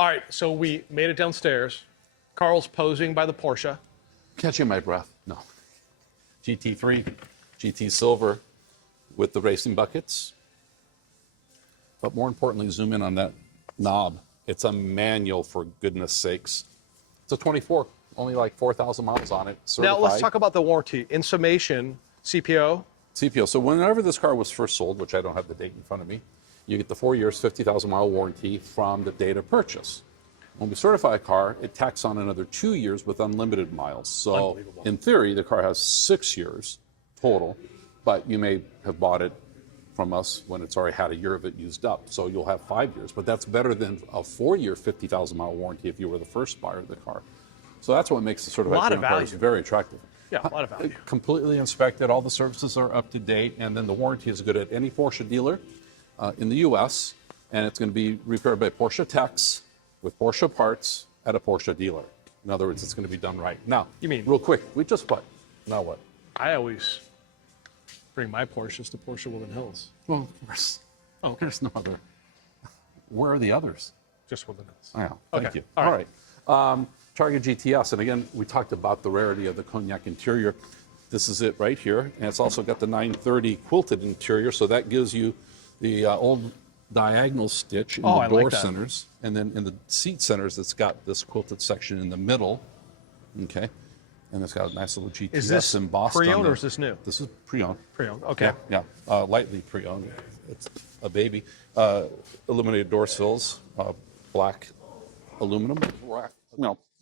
All right, so we made it downstairs. Carl's posing by the Porsche. Catching my breath. No. GT3, GT Silver with the racing buckets. But more importantly, zoom in on that knob. It's a manual, for goodness sakes. It's a 24, only like 4,000 miles on it. Certified. Now let's talk about the warranty. In summation, CPO? CPO. So whenever this car was first sold, which I don't have the date in front of me, you get the 4 years, 50,000 mile warranty from the date of purchase. When we certify a car, it tacks on another 2 years with unlimited miles. So in theory, the car has 6 years total, but you may have bought it from us when it's already had a year of it used up. So you'll have 5 years, but that's better than a 4-year, 50,000 mile warranty if you were the first buyer of the car. So that's what makes the certified cars very attractive. Yeah, a lot of value. Completely inspected, all the services are up to date, and then the warranty is good at any Porsche dealer in the US, and it's going to be repaired by Porsche techs with Porsche parts at a Porsche dealer. In other words, it's going to be done right. Now, you mean real quick, we just what? Now what? I always bring my Porsches to Porsche Woodland Hills. Well, of course. Oh, there's no other. Where are the others? Just Woodland Hills. Oh, yeah, thank you. All right. Targa GTS, and again, we talked about the rarity of the cognac interior. This is it right here, and it's also got the 930 quilted interior, so that gives you the old diagonal stitch in the door centers, and then in the seat centers, it's got this quilted section in the middle. Okay, and it's got a nice little GTS is this embossed pre-owned on or is this new? This is pre-owned. Pre-owned. Okay. Yeah, lightly pre-owned. It's a baby. Illuminated door sills, black aluminum.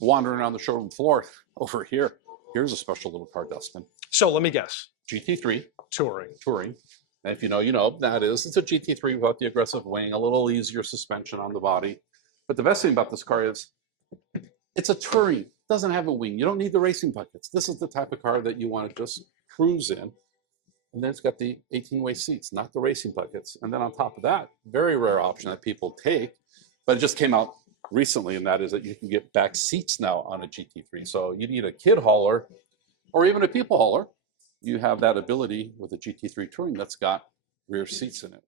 Wandering around the showroom floor over here. Here's a special little car, Dustin. So let me guess. GT3 Touring. Touring. And if you know, you know. That is, it's a GT3 without the aggressive wing, a little easier suspension on the body. But the best thing about this car is it's a Touring. It doesn't have a wing. You don't need the racing buckets. This is the type of car that you want to just cruise in. And then it's got the 18-way seats, not the racing buckets. And then on top of that, very rare option that people take, but it just came out recently, and that is that you can get back seats now on a GT3. So you need a kid hauler or even a people hauler. You have that ability with a GT3 Touring that's got rear seats in it.